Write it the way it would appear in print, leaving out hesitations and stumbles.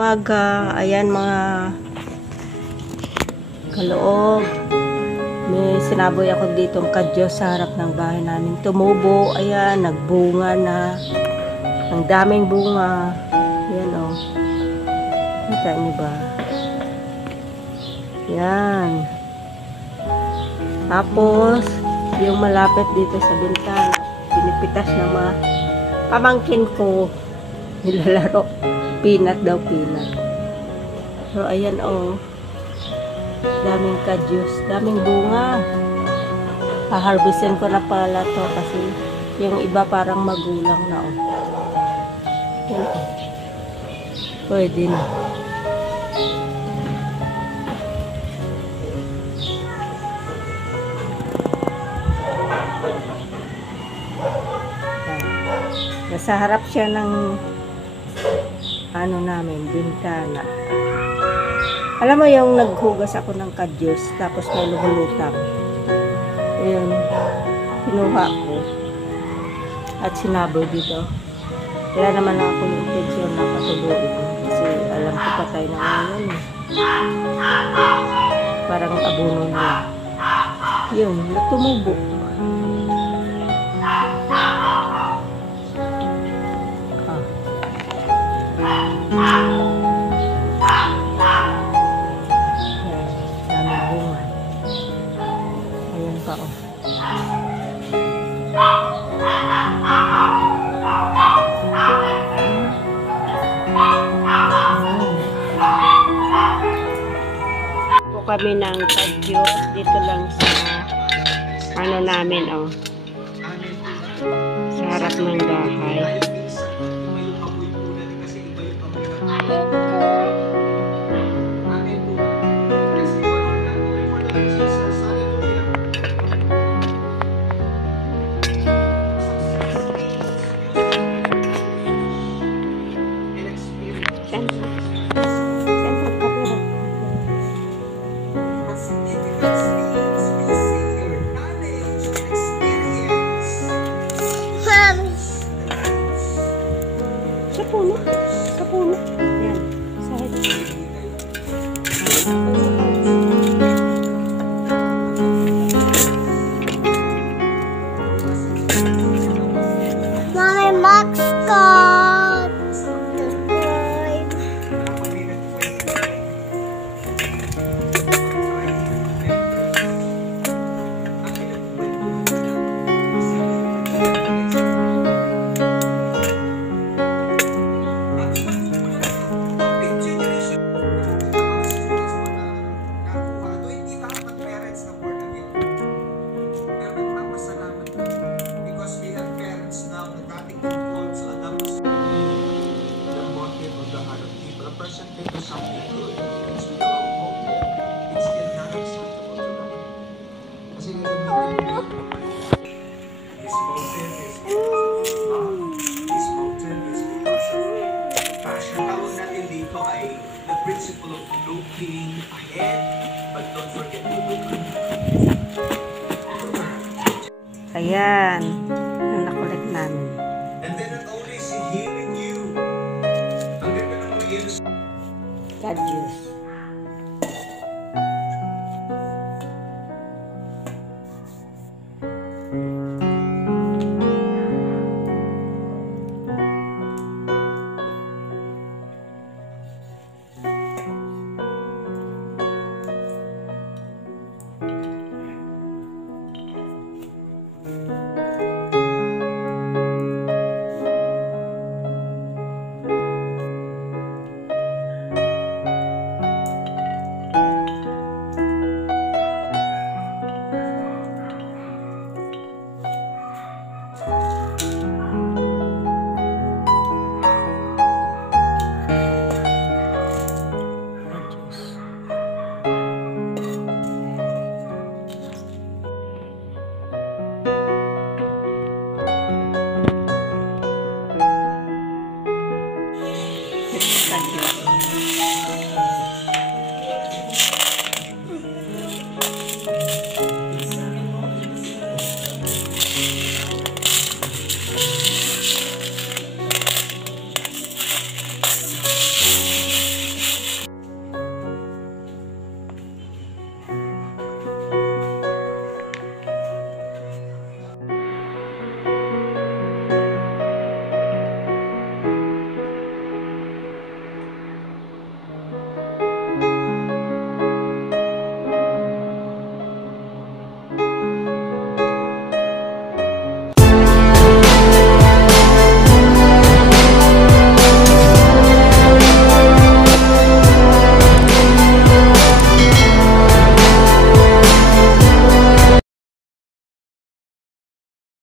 umaga. Ayan mga kaloob. May sinaboy ako ditong kadyos sa harap ng bahay namin. Tumubo. Ayan, nagbunga na. Ang daming bunga. Ayan o. Kita niyo ba? Ayan. Tapos, yung malapit dito sa bintana, pinipitas ng mga pamangkin ko. Nilalaro. Peanut daw, peanut. So, ayan o. Daming kadyos. Daming bunga. Haharvestin ko na pala to kasi yung iba parang magulang na o. Yan o. Pwede na. Nasa harap siya ng ano namin, bintana. Alam mo yung naghugas ako ng kadyos tapos may lumulutang. Ayun, kinuha ko at sinaboy dito. Kaya naman ako yung intensyon na patuloy ko kasi alam ko patay na ngayon. Parang abono na lang. Yun, natumubo. Ayan pa o. Po kami ng kadyos dito lang sa ano namin o. Sa harap ng bahay. Sa puno. Sa puno. Yan. Sa head. Mommy, mascot. The principle of looking ahead, but don't forget to look ahead. Ayan. Ang nakulit namin. And then not only is he healing you, ang ganda ng mga kadyos.